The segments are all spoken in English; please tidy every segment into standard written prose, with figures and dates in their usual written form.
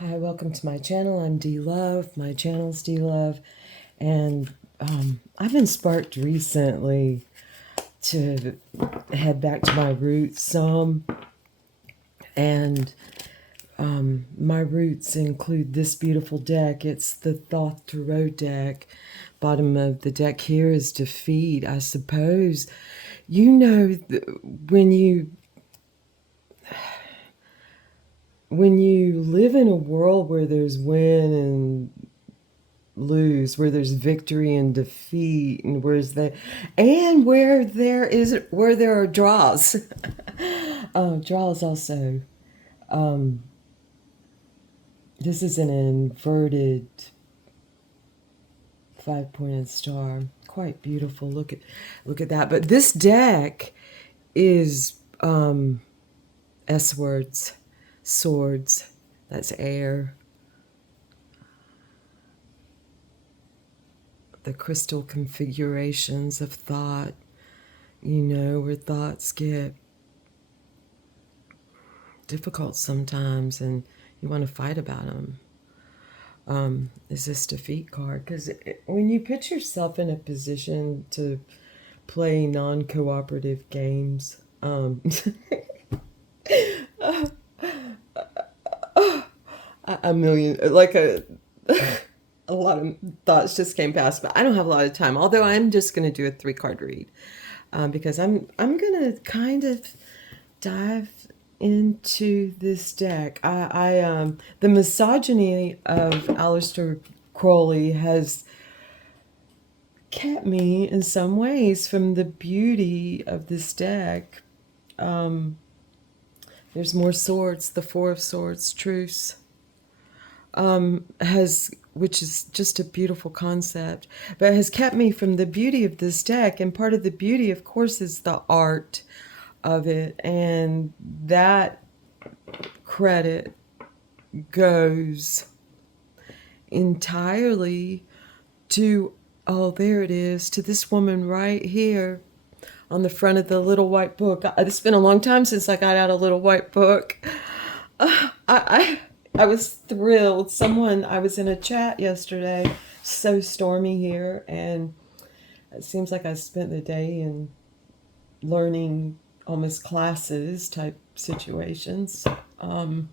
Hi, welcome to my channel. I'm D Love. My channel's D Love, and I've been sparked recently to head back to my roots some, and my roots include this beautiful deck. It's the Thoth Tarot deck. Bottom of the deck here is defeat. I suppose you know when you live in a world where there's win and lose, where there's victory and defeat, and where there are draws. Draws also. This is an inverted five-pointed star. Quite beautiful. Look at that. But this deck is S words, swords. That's air. The crystal configurations of thought, where thoughts get difficult sometimes and you want to fight about them. Is this defeat card? Because when you put yourself in a position to play non-cooperative games, a million, a lot of thoughts just came past, but I don't have a lot of time. Although I'm just going to do a 3-card read because I'm going to kind of dive into this deck. The misogyny of Aleister Crowley has kept me in some ways from the beauty of this deck. There's more swords, the Four of Swords, truce, which is just a beautiful concept, but has kept me from the beauty of this deck. And part of the beauty, of course, is the art of it, and that credit goes entirely to, oh, there it is, to this woman right here on the front of the little white book. It's been a long time since I got out a little white book. I was thrilled. I was in a chat yesterday, so stormy here, and it seems like I spent the day in learning almost classes type situations. I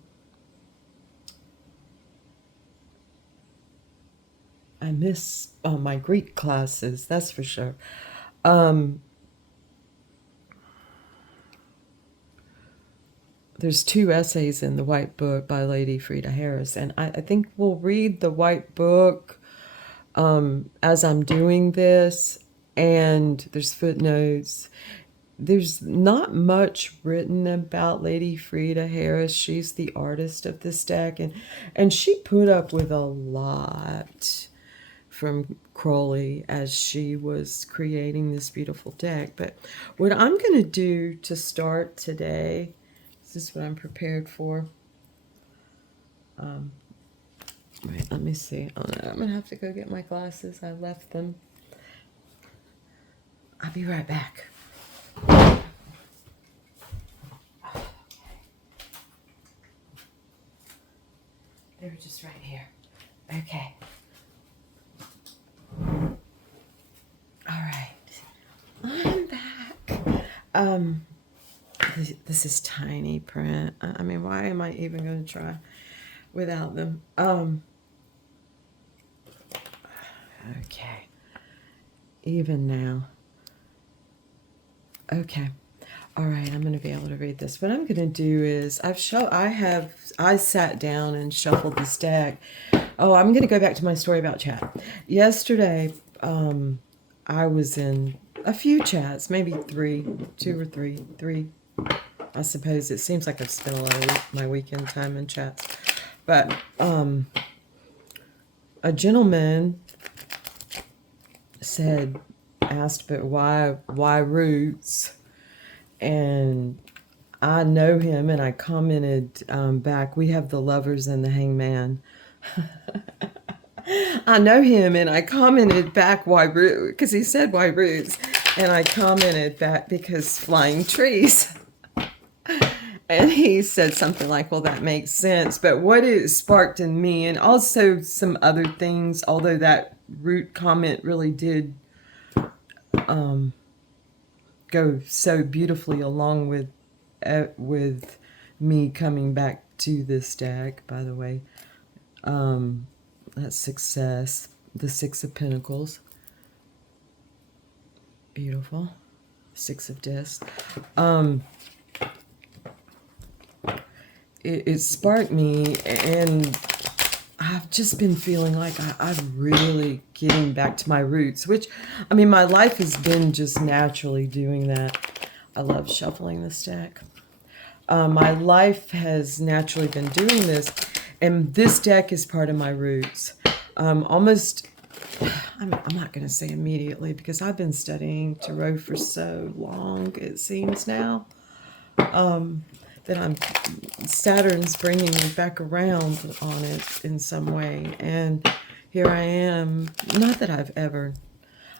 miss my Greek classes, that's for sure. There's 2 essays in the White Book by Lady Frida Harris, and I think we'll read the White Book as I'm doing this, and there's footnotes. There's not much written about Lady Frida Harris. She's the artist of this deck, and she put up with a lot from Crowley as she was creating this beautiful deck. But what I'm going to do to start today, this is what I'm prepared for. Wait, let me see. Oh, no, I'm going to have to go get my glasses. I left them. I'll be right back. They were just right here. Okay. All right. I'm back. This is tiny print. I mean, why am I even going to try without them? Okay. Even now. Okay. All right, I'm going to be able to read this. What I'm going to do is I sat down and shuffled this deck. Oh, I'm going to go back to my story about chat. Yesterday, I was in a few chats, maybe 2 or 3. I suppose it seems like I've spent a lot of my weekend time in chats. But a gentleman asked, but why roots? And I know him, and I commented back, we have the Lovers and the Hangman. I know him, and I commented back, why roots? Because he said, why roots? And I commented back, because flying trees. And he said something like, well, that makes sense. But what it sparked in me, and also some other things, although that root comment really did go so beautifully along with me coming back to this deck, by the way. That's success. The Six of Pentacles. Beautiful. Six of Discs. It sparked me, and I've just been feeling like I'm really getting back to my roots, which, I mean, my life has been just naturally doing that. I love shuffling this deck. My life has naturally been doing this, and this deck is part of my roots. Almost, I'm not going to say immediately, because I've been studying tarot for so long, it seems now, that Saturn's bringing me back around on it in some way. And here I am. Not that I've ever,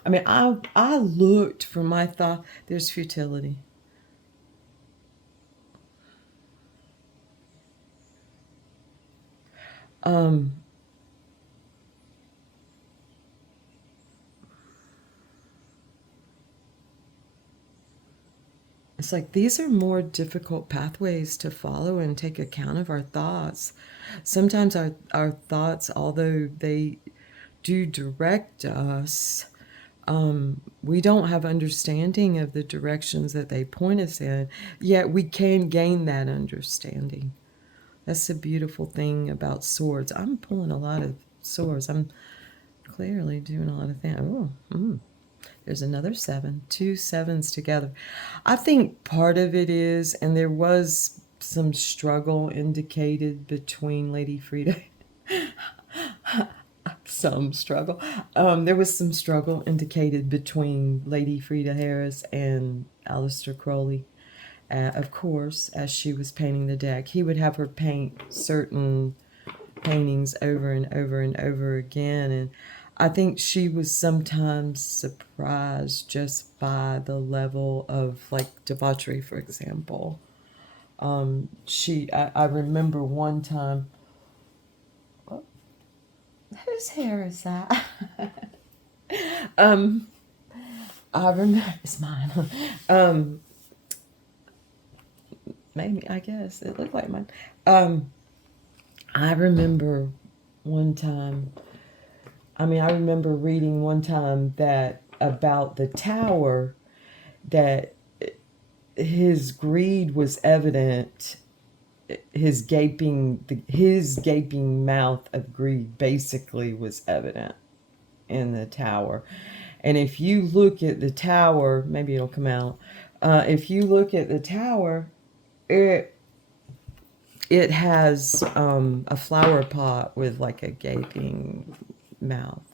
I mean, I looked for my thought. There's futility. It's like these are more difficult pathways to follow and take account of our thoughts. Sometimes our thoughts, although they do direct us, we don't have understanding of the directions that they point us in, yet we can gain that understanding. That's the beautiful thing about swords. I'm pulling a lot of swords. I'm clearly doing a lot of things. Oh, there's another 7, 2 sevens together. I think part of it is, and there was some struggle indicated between Lady Frida. Some struggle. There was some struggle indicated between Lady Frida Harris and Aleister Crowley. Of course, as she was painting the deck, he would have her paint certain paintings over and over and over again, and I think she was sometimes surprised just by the level of, like, debauchery, for example. I remember one time, oh, whose hair is that? I remember, it's mine. Maybe, I guess, it looked like mine. I remember one time, I remember reading one time that about the tower, that his greed was evident. His gaping mouth of greed basically was evident in the tower. And if you look at the tower, maybe it'll come out. If you look at the tower, it has a flower pot with like a gaping mouth,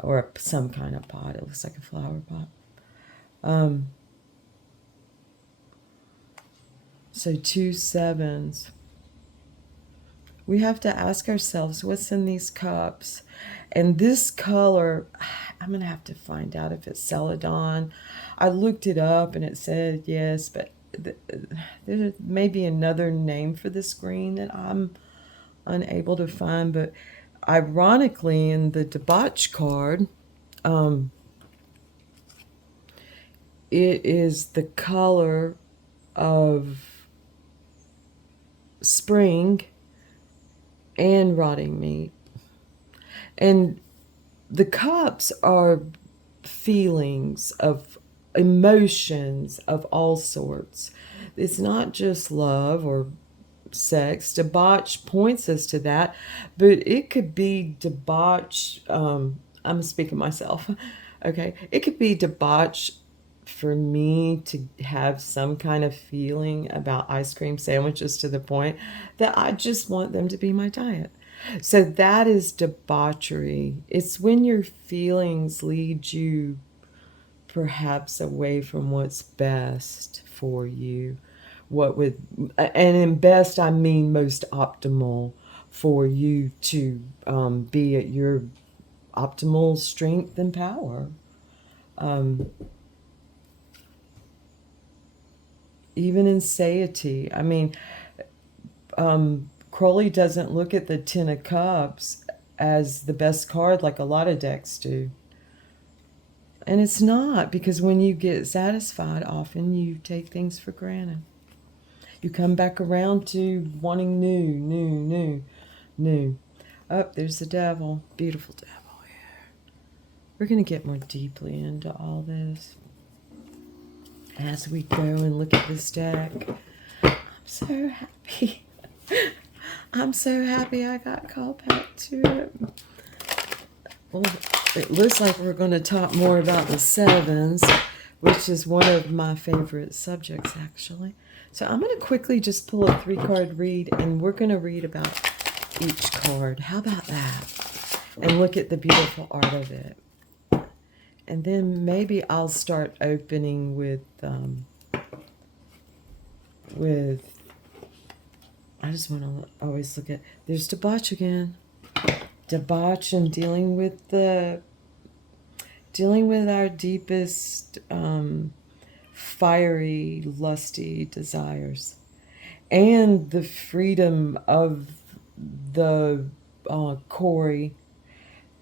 or some kind of pot. It looks like a flower pot. So 2 sevens. We have to ask ourselves, what's in these cups? And this color, I'm going to have to find out if it's celadon. I looked it up and it said yes, but there may be another name for this green that I'm unable to find. But ironically, in the debauch card, it is the color of spring and rotting meat. And the cups are feelings of emotions of all sorts. It's not just love or sex. Debauch points us to that, but it could be debauch. I'm speaking myself. Okay, it could be debauch for me to have some kind of feeling about ice cream sandwiches to the point that I just want them to be my diet. So that is debauchery. It's when your feelings lead you perhaps away from what's best for you. And in best, I mean most optimal for you to be at your optimal strength and power. even in satiety. I mean, Crowley doesn't look at the Ten of Cups as the best card like a lot of decks do. And it's not, because when you get satisfied, often you take things for granted. You come back around to wanting new. Oh, there's the devil. Beautiful devil here. We're going to get more deeply into all this as we go and look at this deck. I'm so happy. I'm so happy I got called back to it. Well, it looks like we're going to talk more about the sevens, which is one of my favorite subjects, actually. So I'm going to quickly just pull a 3-card read, and we're going to read about each card. How about that? And look at the beautiful art of it. And then maybe I'll start opening with I just want to always look at, there's debauch again. Debauch and dealing with our deepest fiery, lusty desires, and the freedom of the Corey,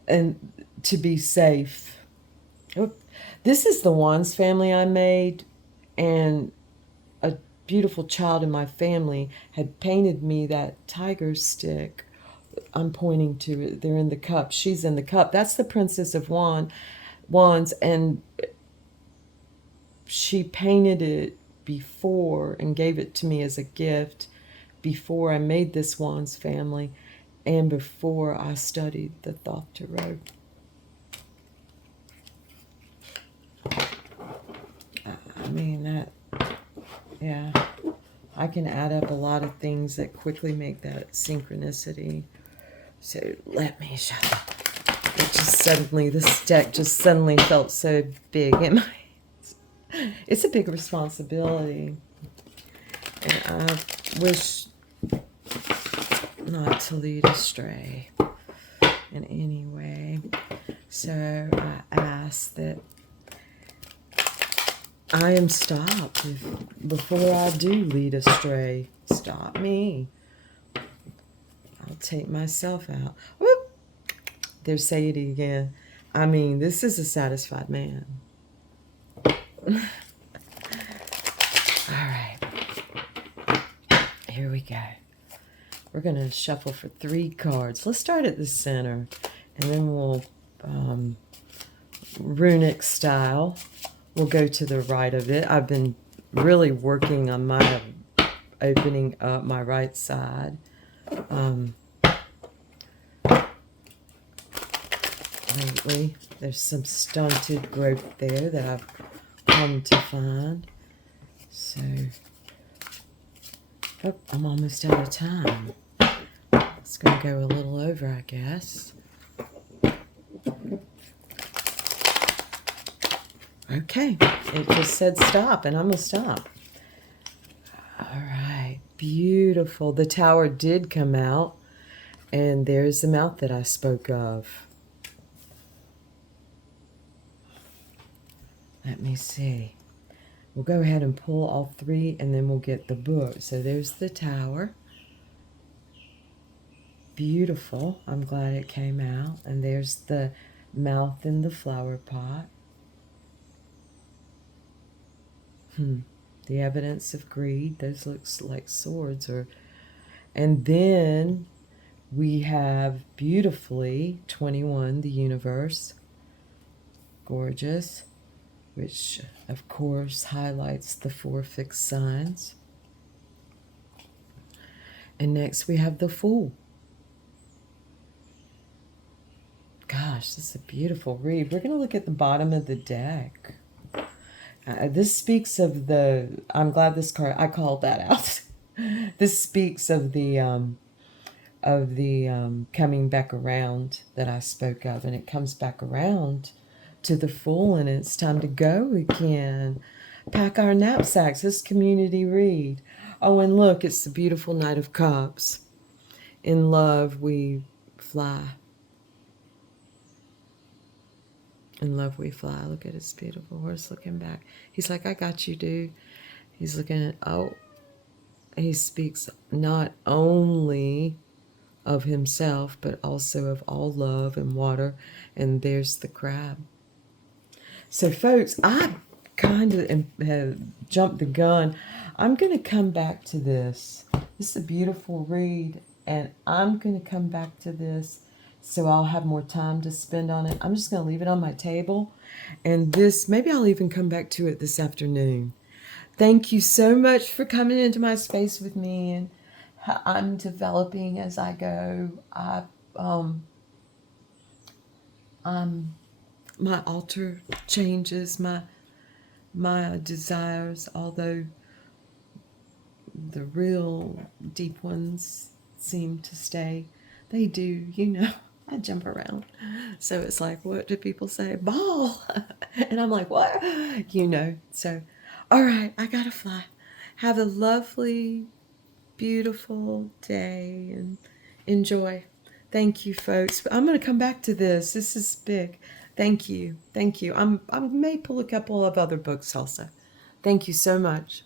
and to be safe. This is the Wands family I made, and a beautiful child in my family had painted me that tiger stick. I'm pointing to it. They're in the cup. She's in the cup. That's the Princess of Wands, and she painted it before and gave it to me as a gift before I made this Wands family and before I studied the Thoth Tarot. I mean, yeah, I can add up a lot of things that quickly make that synchronicity. So let me show you. This deck just suddenly felt so big in my hands. It's a big responsibility. And I wish not to lead astray in any way. So I ask that I am stopped before I do lead astray. Stop me. I'll take myself out. Whoop! There's Sadie again. I mean, this is a satisfied man. All right. Here we go. We're going to shuffle for 3 cards. Let's start at the center, and then we'll, runic style, we'll go to the right of it. I've been really working on my opening up my right side. Lately, there's some stunted growth there that I've come to find. So, oh, I'm almost out of time. It's going to go a little over, I guess. Okay, it just said stop, and I'm going to stop. All right, beautiful. The tower did come out, and there's the mouth that I spoke of. Let me see. We'll go ahead and pull all 3, and then we'll get the book. So there's the tower. Beautiful. I'm glad it came out. And there's the mouth in the flower pot. The evidence of greed. Those looks like swords. And then we have beautifully 21, the universe. Gorgeous. Which, of course, highlights the 4 fixed signs. And next we have the Fool. Gosh, this is a beautiful read. We're going to look at the bottom of the deck. This speaks of the, I'm glad this card, I called that out. This speaks of the coming back around that I spoke of, and it comes back around to the Fool, and it's time to go again. Pack our knapsacks. This community read. Oh, and look, it's the beautiful Knight of Cups. In love we fly. In love we fly. Look at his beautiful horse looking back. He's like, I got you, dude. He's looking at, oh, he speaks not only of himself, but also of all love and water. And there's the crab. So, folks, I kind of have jumped the gun. I'm going to come back to this. This is a beautiful read, and I'm going to come back to this so I'll have more time to spend on it. I'm just going to leave it on my table, and this, maybe I'll even come back to it this afternoon. Thank you so much for coming into my space with me, and I'm developing as I go. My altar changes, my desires, although the real deep ones seem to stay. They do, you know. I jump around. So it's like, what do people say? Ball. And I'm like, what? You know. So, all right, I gotta fly. Have a lovely, beautiful day and enjoy. Thank you, folks. I'm going to come back to this. This is big. Thank you. Thank you. I may pull a couple of other books also. Thank you so much.